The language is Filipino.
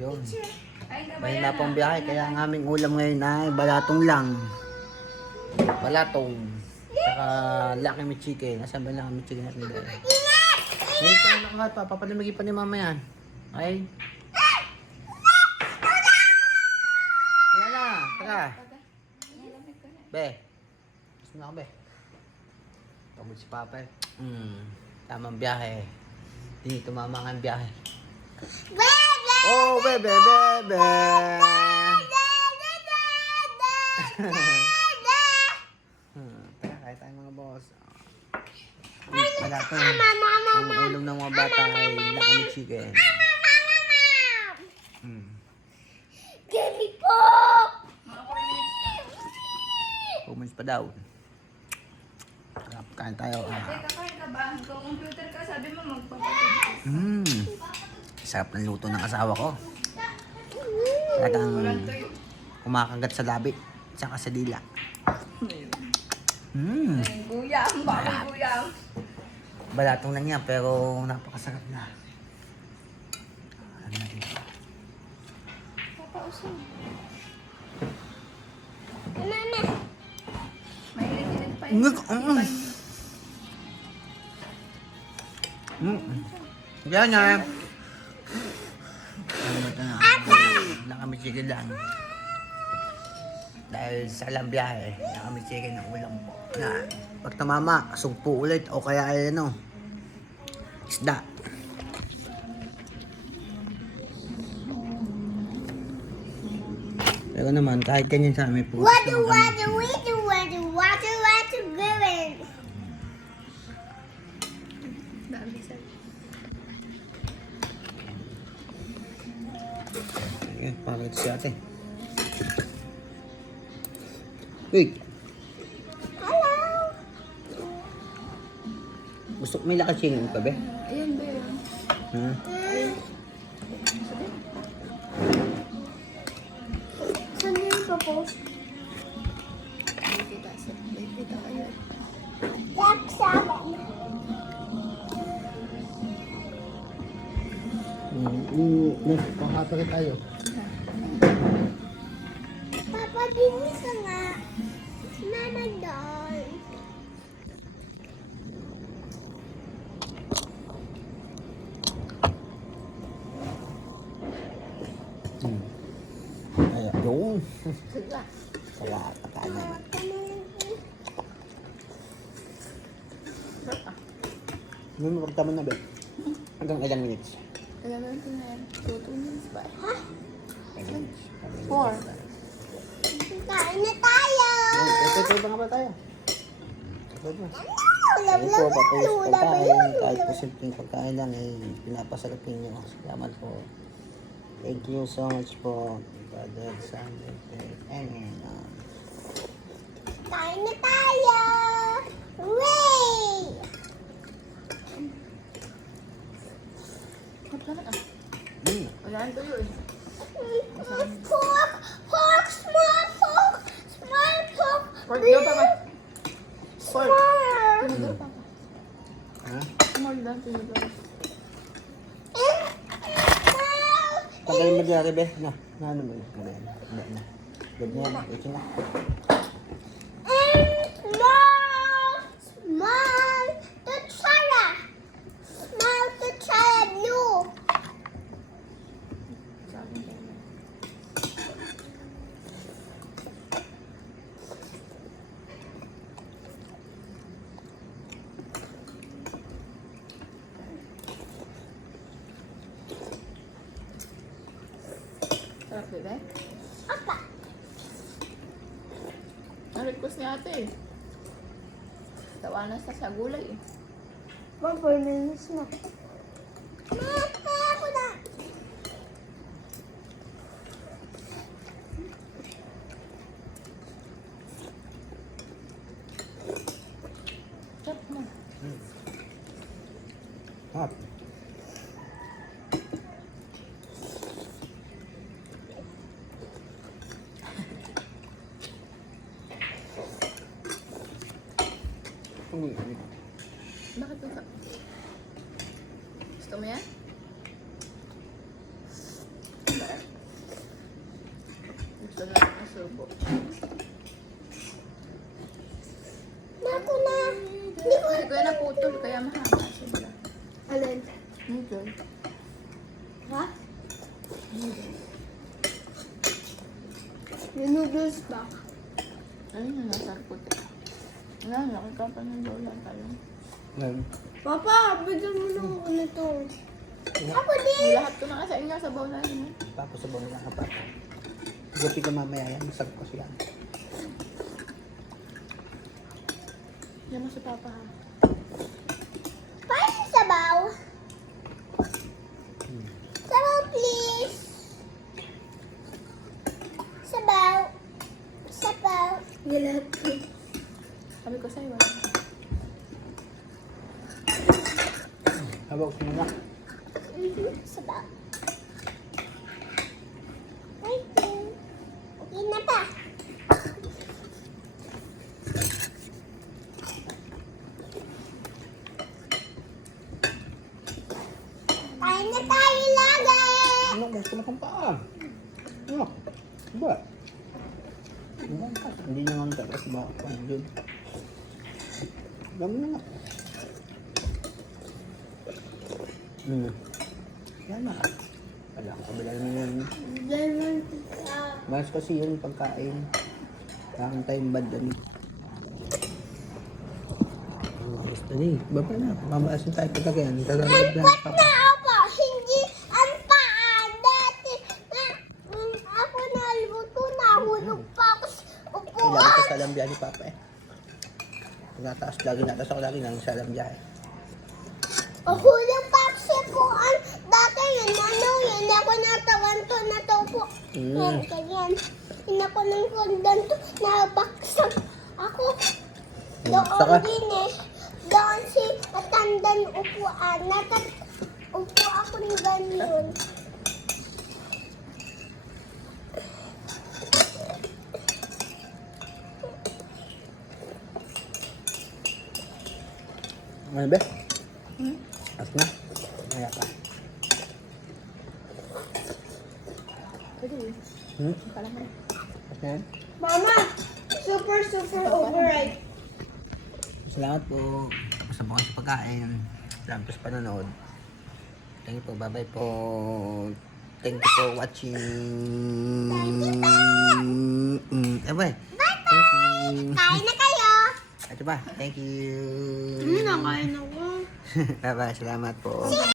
Yun. Ay, May na pang biyahe, kaya ang aming ulam ngayon ay balatong lang. Balatong. Saka Lucky Me Chicken. Nasaan ba Lucky Me Chicken natin dahil? Ngayon pa yung nakahat pa. Papalimigin pa ni mama yan. Okay? Kaya na. Tara. Be. Gusto na ako, be. Pagod si papa eh. Tamang biyahe. Hindi tumama nga ang biyahe. Oh, bebe, bebe. Tara, kaya tayo mga boss. Wala to. Ang ulam ng mga bata ay Lucky Me Chicken. Gabi po! Pumunta pa daw. Tara, kain tayo. Kakain ka ba? Computer ka, sabi mo magpapatid. Sarap ng luto ng asawa ko. Talagang kumakagat sa labi. Tsaka sa dila. Guyam, bakit guyam? Balatong lang yan, pero napakasarap na. Ano na dito? Papausap. Mama! Mainit-init pa yun. Yan na. Ano ba ito na? Nakami chicken lang. Dahil sa alam biyahe, nakami chicken ng ulam po. Na, pag tamama, sugpo ulit o kaya ay ano, isda. Pero naman, kahit ganyan sa amin po. Water going. Dami sa... Ayan, pakita si ate. Wait, Hello! gusto ko may lakasingin ka ba? Ayun ba yun? Ha? Saan yung popost? Kita kayo. Yak sabi. Pakapakit tayo. Papa, dinis ka nga. Mama doon. Ayan, yung. Sige. Kaya, pakanan. May magtama na ba? Hanggang ilang minutes? Alam mo ito na yan. 2 minutes ba? Ha? 4. Kain na tayo! Ito ba nga ba tayo? Ito ba? Ulam Ito lang pa po yan. yung Ulam pagkain. yan. Kahit po simpleng pagkain lang eh, pinapasarap ninyo. Salamat po. Thank you so much po. Brother Sander. Amen. Kain na tayo! Hooray! Wala nang tuyo eh. Pork! Pork! Small pork! Small pork! Pork daw pa ba? Pork. Small! Tinidor pa ba? Ha? Small daw, tinidor. Tagal mo dyan, be. Na, ano mo yun? Na. Ganyan, ito na. Small! Small! Kutsara! Small kutsara blue! Sabi ko. Sarap diba? Apa? Ang request ni ate eh. Tawanan sa gulay eh. Mabalins na. Ako na! Chop na. Hap. Bakit ka? Gusto mo yan? Ito na ang subo. Naku na. Hindi ko yan naputol, kaya mahaba sila. Alin? Noodle. Ha? Yung noodles ba? Ayun yung nasa puti. Nakikapa ng lola tayo. Ngayon. Papa, bigyan mo ng ganito. Ako din. Lahat ko na nga sa inyo, sa bowl na yun. Tapos sa bawang lang pa. Gapi ka mamaya yan. Masarap ko siya. Yan mo si Papa ha. Paano sabaw? Sabaw, please. Sabaw. Sabaw. Galat. Sabi ko sa'yo, Habang ko na. Sabaw. Thank you. Okay na pa. Kain na tayo lagi. Ano? Gusto mo kang paa. Ano? Ba? Hindi naman tapos ba? Ano yun? Dami na nga. Yan na. Wala akong kabila naman yun. Lemon pizza. Mas kasi yun pagkain. Parang tayong bad ano. Gusto niya. Baba na. Mabaasin tayo pagkakayan. Tagalog na. What na ako? Hindi ang paa. Dati na ako naluto na. Hulog pa ako sa Ilagay upuan. ko sa alambiya ni Papa eh. Nataas lagi. Nataas ako lagi ng sa alambiya eh. Hulog pa ako sa upuan. Dati yun yun ako natawanto na to po. Yan, ganyan. Yun ako ng kondanto. Nabaksak ako. Bumagsak ka? Doon din eh. Doon si matandang upuan. Upo ako ng ganyan. Ano ba? As na? Kaya ka. Pwede yun. Kala mo. As na yan? Mama, super override. Salamat po. Masama ko sa pagkain. Salamat po sa panonood. Thank you po. Bye-bye po. Thank you for watching. Bye-bye. Thank you. Kain na kayo. Ito ba? Thank you. Nakain ako. Bye-bye. Salamat po.